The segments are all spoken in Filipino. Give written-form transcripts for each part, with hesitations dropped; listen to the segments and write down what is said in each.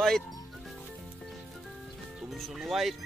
White. Thompson White.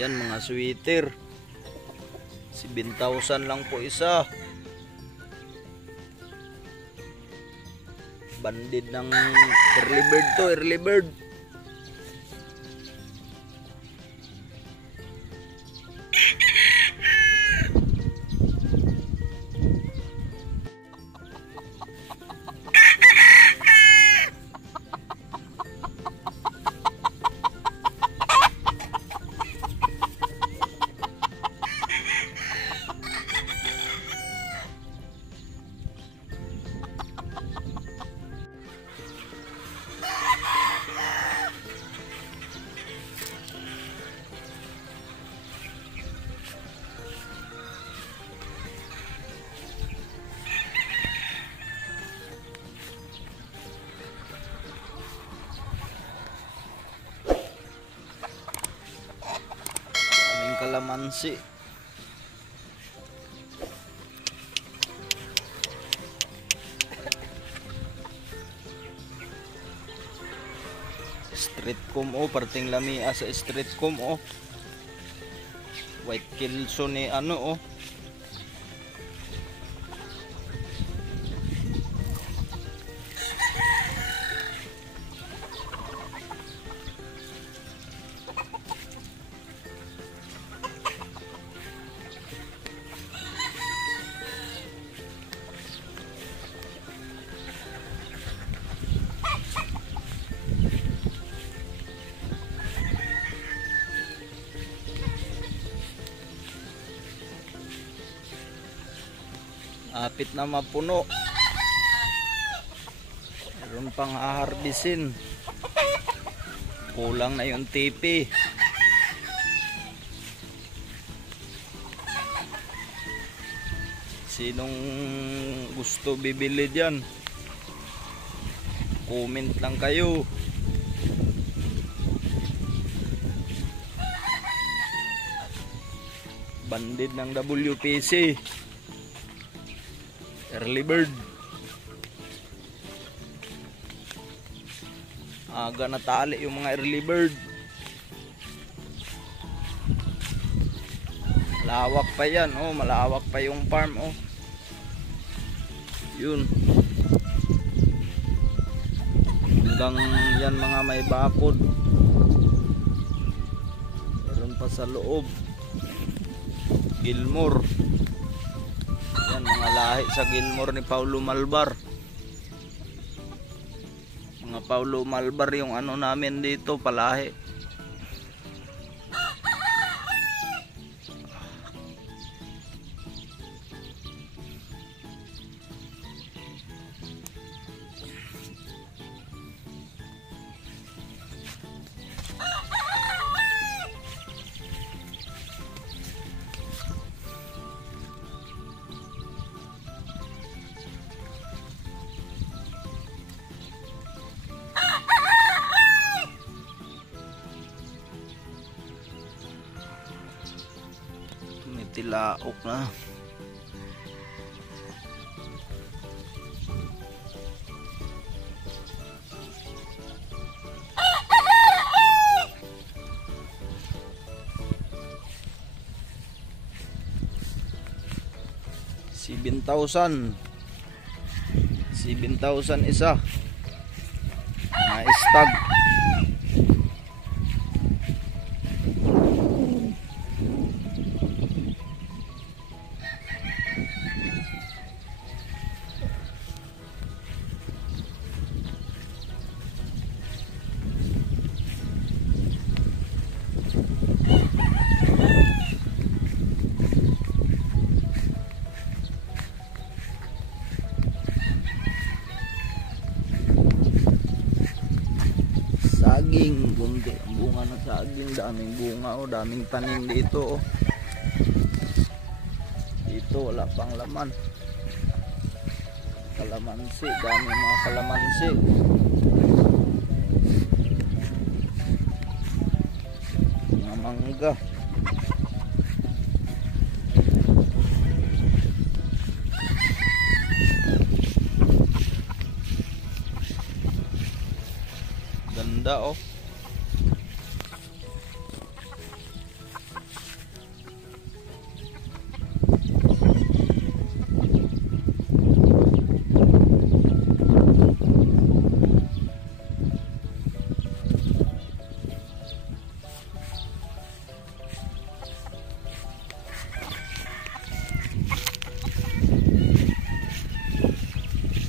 Yan mga sweater, 7,000 lang po isa. Banded ng early bird to, early bird. Kalamansi. Street comb o, parting lamia sa street comb o. White Kelso ni ano o. Apit na mapuno. Meron pang haharbisin. Kulang na yung tipi. Sinong gusto bibili dyan? Comment lang kayo. Banded ng WPC. Early bird. Aga natali yung mga early bird. Malawak pa yan, oh, malawak pa yung farm, oh. Yun. Hanggang yan mga may bakod. Meron pa sa loob. Gilmore. Yan mga lahi sa Gilmore ni Paulo Malbar. Mga Paulo Malbar yung ano namin dito, palahi. Tilaok na. $7,000 isa. Mga stag. saging, bunti ang bunga ng saging, daming bunga oh, daming tanim dito oh. Dito wala pang laman. Kalamansi, daming mga kalamansi. Mga mangga. Ganda oh.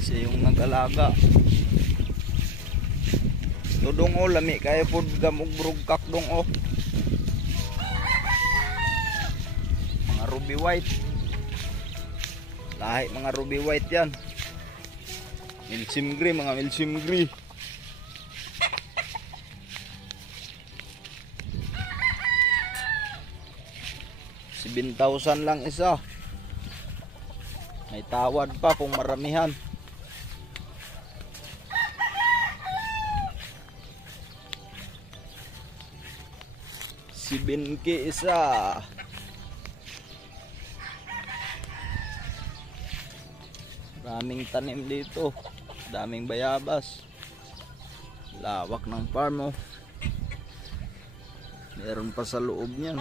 Siya yung nag-alaga. Tudong o lami kaya pod gamog brugkak dong o. Mga ruby white. Lahi mga ruby white yan. Milsim grey, mga milsim grey. $7,000 lang isa. May tawad pa kung maramihan. 7K isa. Daming tanim dito. Daming bayabas. Lawak ng farm oh. Meron pa sa loob niyan.